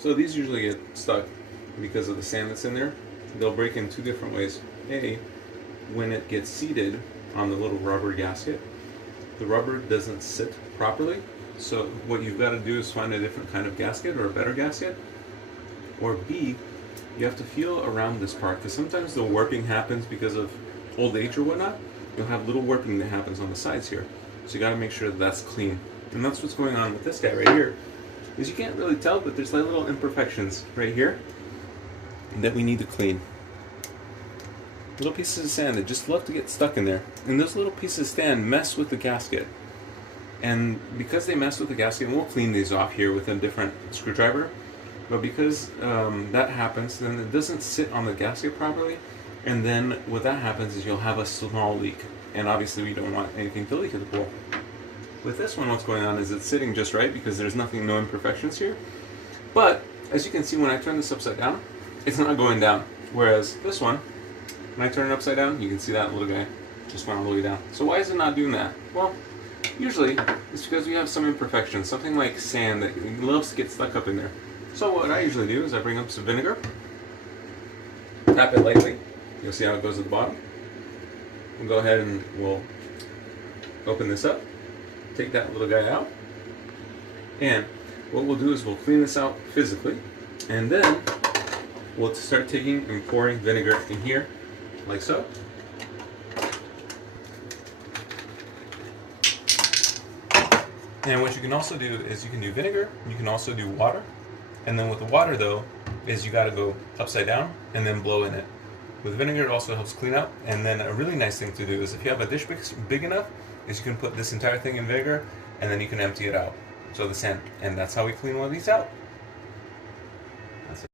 So these usually get stuck because of the sand that's in there. They'll break in two different ways. A, when it gets seated on the little rubber gasket, the rubber doesn't sit properly. So what you've got to do is find a different kind of gasket or a better gasket. Or B, you have to feel around this part because sometimes the warping happens because of old age or whatnot. You'll have little warping that happens on the sides here. So you got to make sure that that's clean. And that's what's going on with this guy right here. Is you can't really tell, but there's like little imperfections right here that we need to clean. Little pieces of sand that just love to get stuck in there. And those little pieces of sand mess with the gasket. And because they mess with the gasket, and we'll clean these off here with a different screwdriver, but because that happens, then it doesn't sit on the gasket properly, and then what that happens is you'll have a small leak. And obviously we don't want anything to leak in the pool. With this one, what's going on is it's sitting just right because there's nothing, no imperfections here. But as you can see, when I turn this upside down, it's not going down. Whereas this one, when I turn it upside down, you can see that little guy just went all the way down. So why is it not doing that? Well, usually it's because we have some imperfections, something like sand that loves to get stuck up in there. So what I usually do is I bring up some vinegar, tap it lightly. You'll see how it goes at the bottom. We'll go ahead and we'll open this up. Take that little guy out, and what we'll do is we'll clean this out physically, and then we'll start taking and pouring vinegar in here, like so. And what you can also do is you can do vinegar, you can also do water, and then with the water though, is you got to go upside down and then blow in it. With vinegar it also helps clean up, and then a really nice thing to do is if you have a dish big enough, is you can put this entire thing in vinegar and then you can empty it out. So the sand, and that's how we clean one of these out.